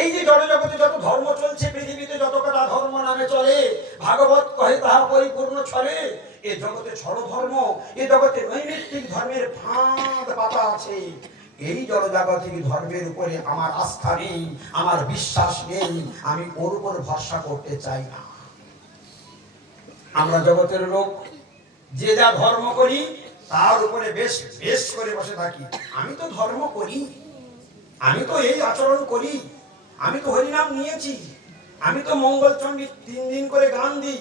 এই যে জড়জগতে যত ধর্ম চলছে, পৃথিবীতে যত কটা ধর্ম নামে চলে, ভাগবত কহে তাহা পরিপূর্ণ ছলে। এ জগতে ধর্ম এ জগতে নৈমিত্তিক ধর্মের ফাঁদ পাতা আছে। এই জড়জাগতিক ধর্মের উপরে আমার আস্থা নেই, আমার বিশ্বাস নেই, আমি ওর উপর ভরসা করতে চাই না। আমরা জগতের লোক, যে যা ধর্ম করি, তার উপরে বেশ বেশ করে বসে থাকি। আমি তো ধর্ম করি, আমি তো এই আচরণ করি। আমি তো হরিনাম নিয়েছি। আমি তো মঙ্গল মঙ্গলচণ্ডী তিন দিন করে গান দিই।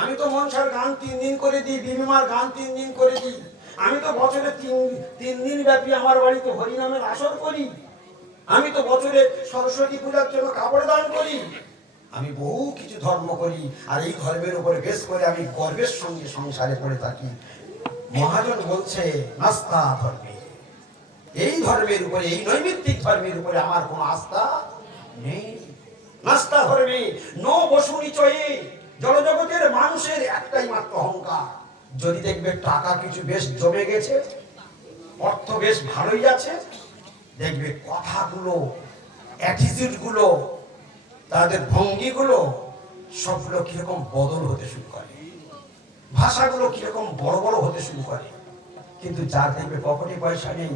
আমি তো মনসার গান তিন দিন করে দিই, বিনিমার গান তিন দিন করে দিই। আমি তো বছরে তিন তিন দিন ব্যাপী আমার বাড়িতে হরিনামের আসর করি। আমি তো বছরে সরস্বতী পূজার জন্য কাপড় দান করি। আমি বহু কিছু ধর্ম করি, আর এই ধর্মের উপরে বেশ করে আমি গর্বের সঙ্গে সংসারে পড়ে থাকি। মহাজন বলছে, নাস্তা ধর্মে। এই ধর্মের উপরে, এই নৈমিত্তিক ধর্মের উপরে আমার কোনো আস্থা নেই। নাস্তা ধর্মে ন বসু নিচয়ে। জড়জগতের মানুষের একটাই মাত্র অহংকার। যদি দেখবে টাকা কিছু বেশ জমে গেছে, অর্থ বেশ ভালোই আছে, দেখবে কথাগুলো গুলো তাদের ভঙ্গিগুলো, সবগুলো কীরকম বদল হতে শুরু করে। ভাষাগুলো কীরকম বড় বড় হতে শুরু করে। কিন্তু যার দেখবে পকেটে পয়সা নেই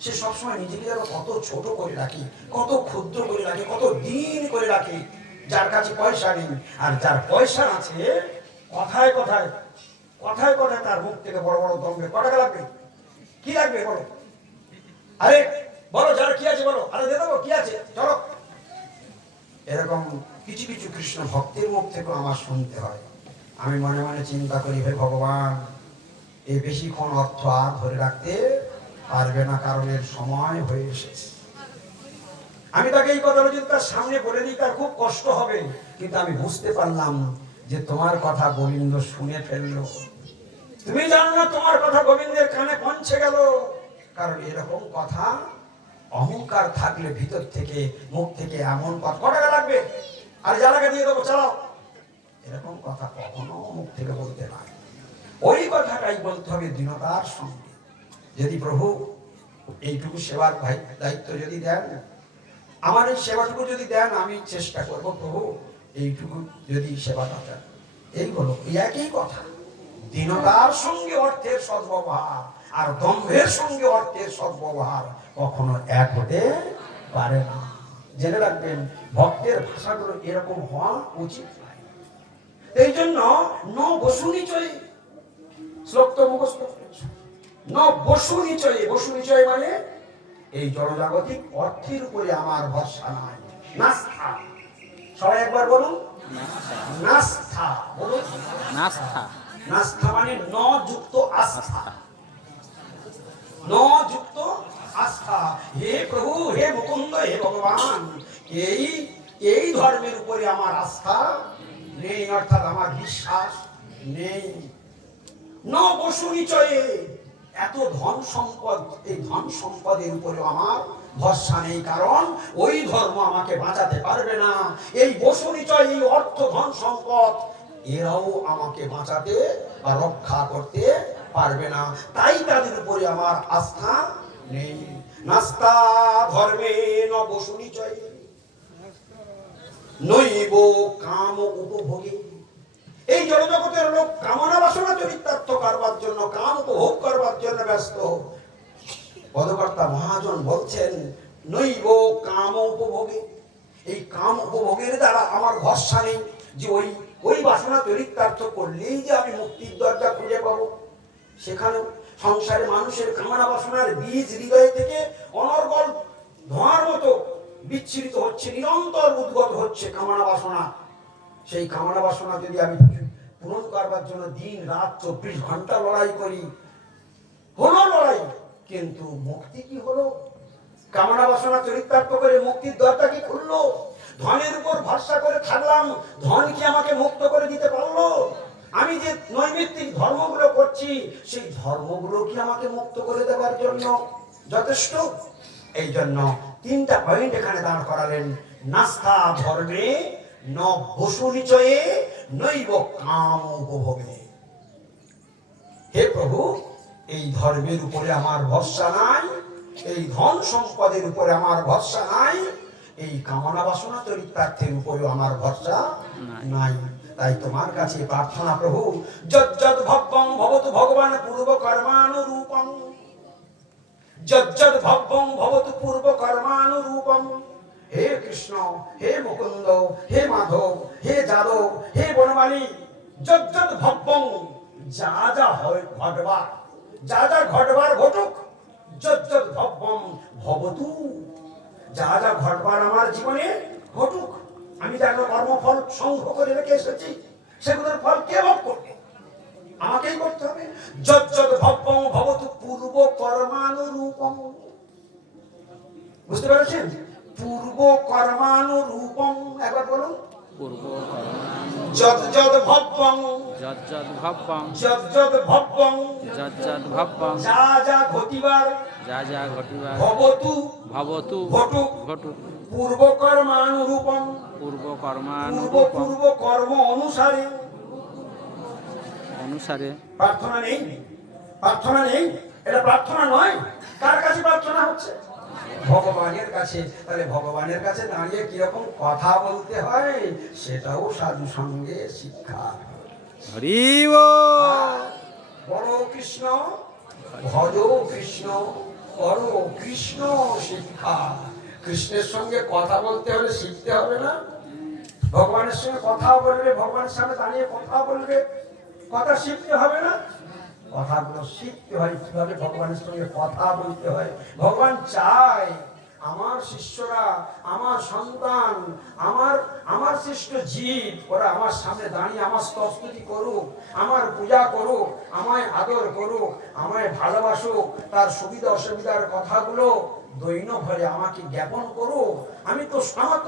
সে সবসময় নিজেকে যেন কত ছোট করে রাখি, কত ক্ষুদ্র করে রাখি, কত দিন করে রাখে। যার কাছে পয়সা নেই, আর যার পয়সা আছে, কথায় কথায় কথায় কথায় তার মুখ থেকে বড় বড় দমবে ক লাগবে? কি লাগবে বলো? আরে, বলো, যারা কি আছে বলো। আরে দিয়ে দেবো কি আছে? চলো। এরকম কিছু কিছু কৃষ্ণ ভক্তের মুখ থেকেও আমার শুনতে হয়। আমি মনে মনে চিন্তা করি, হে ভগবান, এই বেশিক্ষণ অর্থ আর ধরে রাখতে পারবে না কারণের সময় হয়ে এসেছে। আমি তাকে এই কথাটা যদি তার সামনে বলে দিই, তার খুব কষ্ট হবে। কিন্তু আমি বুঝতে পারলাম যে তোমার কথা গোবিন্দ শুনে ফেলল। তুমি জানো না তোমার কথা গোবিন্দের কানে পৌঁছে গেল। কারণ এরকম কথা অহংকার থাকলে ভিতর থেকে, মুখ থেকে এমন কথা ক টাকা লাগবে? আর জানাকে দিয়ে দেবো, চালাও। এরকম কথা কখনো মুখ থেকে বলতে না। ওই কথাটাই বলতে হবে দীনতার সঙ্গে। যদি প্রভু এইটুকু সেবার দায়িত্ব যদি দেন আমার এই সেবাটুকু যদি দেন, আমি চেষ্টা করব প্রভু এইটুকু যদি সেবাটা দেন এই হলো একই কথা দীনতার সঙ্গে অর্থের সদ্ব্যবহার আর দম্ভের সঙ্গে অর্থের সদ্ব্যবহার কখনো এক হতে পারে না জেনে রাখবেন, ভক্তের ভাষাগুলো এরকম হওয়া উচিত নয়। এই জন্য ন বসু নিচয় শ্লোক তো মুখস্থ। ন বসু নিচয়ে বসু নিচয় মানে এই জনজাগতিক অর্থের উপরে আমার ভরসা নাই। নাস্তা। সবাই একবার বলুন। নাস্তা। বলুন। নাস্তা। নাস্তা মানে ন যুক্ত আস্থা। ন যুক্ত আস্থা। হে প্রভু হে মুকুন্দ হে ভগবান এই এই ধর্মের উপরে আমার আস্থা নেই অর্থাৎ আমার বিশ্বাস নেই। ন বসু নিচয়ে এত ধন সম্পদ, এই ধন সম্পদের উপরে আমার ভরসা নেই, কারণ ওই ধর্ম আমাকে বাঁচাতে পারবে না। এই বসু নিচয় এই অর্থ ধন সম্পদ, এরাও আমাকে বাঁচাতে বা রক্ষা করতে পারবে না। তাই তাদের উপরে আমার আস্থা নেই। নাস্তা ধর্মে ন বসু নিচয় নৈব কাম উপভোগী। এই জনজগতের লোক কামনা বাসনা চরিতার্থ করবার জন্য, কাম উপভোগ করবার জন্য ব্যস্ত। পদকর্তা মহাজন বলছেন নৈব কাম উপভোগে। এই কাম উপভোগের দ্বারা আমার ভরসা নেই যে ওই ওই বাসনা চরিতার্থ করলেই যে আমি মুক্তির দরজা খুঁজে পাবো। সেখানেও সংসারে মানুষের কামনা বাসনার বীজ হৃদয় থেকে অনর্গল ধোঁয়ার মতো বিচ্ছিরিত হচ্ছে, নিরন্তর উদ্গত হচ্ছে কামনা বাসনা। সেই কামনা বাসনা যদি আমি পূরণ করবার জন্য দিন, রাত, চব্বিশ ঘণ্টা লড়াই করি। হলো লড়াই, কিন্তু মুক্তি কি হলো? কামনা বাসনা চরিতার্থ করে মুক্তির দরজা কি খুললো? ধনের উপর ভরসা করে থাকলাম, ধন কি আমাকে মুক্ত করে দিতে পারল? আমি যে নৈমিত্তিক ধর্মগুলো করছি, সেই ধর্মগুলো কি আমাকে মুক্ত করে দেওয়ার জন্য যথেষ্ট? এই জন্য তিনটা পয়েন্ট এখানে দাঁড় করালেন। নাস্তা ধর্মে ন বসু নিচয়ে নৈব কাম উপভোগে। হে প্রভু এই ধর্মের উপরে আমার ভরসা নাই এই ধন সম্পদের উপরে আমার ভরসা নাই এই কামনা বাসনা চরিতার্থের উপরেও আমার ভরসা নাই। তাই তোমার কাছে প্রার্থনা প্রভু যজ্জদ ভব্বং ভবতু ভগবান পূর্ব কর্মানুরূপম যজ্জদ ভব্বং ভবতু পূর্ব কর্মানুরূপম হে কৃষ্ণ, হে মুকুন্দ, হে মাধব, হে যাদব, হে বনমালী যজ্জদ ভব্বং যা যা হয় ঘটবার, যা যা ঘটবার ঘটুক যজ্জদ ভব্বং ভবতু, যা যা ঘটবার আমার জীবনে ঘটুক। আমি যা যা কর্মফল সংগ্রহ করে রেখে এসেছি, সেগুলোর ফল কে ভোগ করবে? আমাকেই করতে হবে। যজ্জদ ভব্বং ভবতু পূর্ব কর্মানুরূপম। বুঝতে পেরেছেন? পূর্ব কর্মানুরূপম একবার বলুন। পূর্ব ভব্বং ভব্বং যা যা ঘটিবার যা যা ঘটিবার। ভবতু। ভবতু। ঘটুক। ঘটুক। পূর্ব কর্মানুরূপম পূর্ব কর্মানুরূপম পূর্ব কর্ম অনুসারে অনুসারে। প্রার্থনা নেই। প্রার্থনা নেই। এটা প্রার্থনা নয়। কার কাছে প্রার্থনা হচ্ছে? ভগবানের কাছে। তাহলে ভগবানের কাছে দাঁড়িয়ে কীরকম কথা বলতে হয় সেটাও সাধু সঙ্গে শিক্ষা। হরি বড় কৃষ্ণ ভজ কৃষ্ণ বড় কৃষ্ণ শিক্ষা। কৃষ্ণের সঙ্গে কথা বলতে হলে শিখতে হবে না। ভগবানের সঙ্গে কথা বলবে ভগবানের সামনে দাঁড়িয়ে কথা বলবে কথা শিখতে হবে না। কথাগুলো শিখতে হয়, কীভাবে ভগবানের সঙ্গে কথা বলতে হয়। ভগবান চায় আমার শিষ্যরা, আমার সন্তান, আমার আমার শিষ্ট জীব, ওরা আমার সামনে দাঁড়িয়ে আমার স্তস্তুতি করুক, আমার পূজা করুক, আমায় আদর করুক, আমায় ভালোবাসুক, তার সুবিধা অসুবিধার কথাগুলো দৈন ভরে আমাকে জ্ঞাপন করুক। আমি তো আমার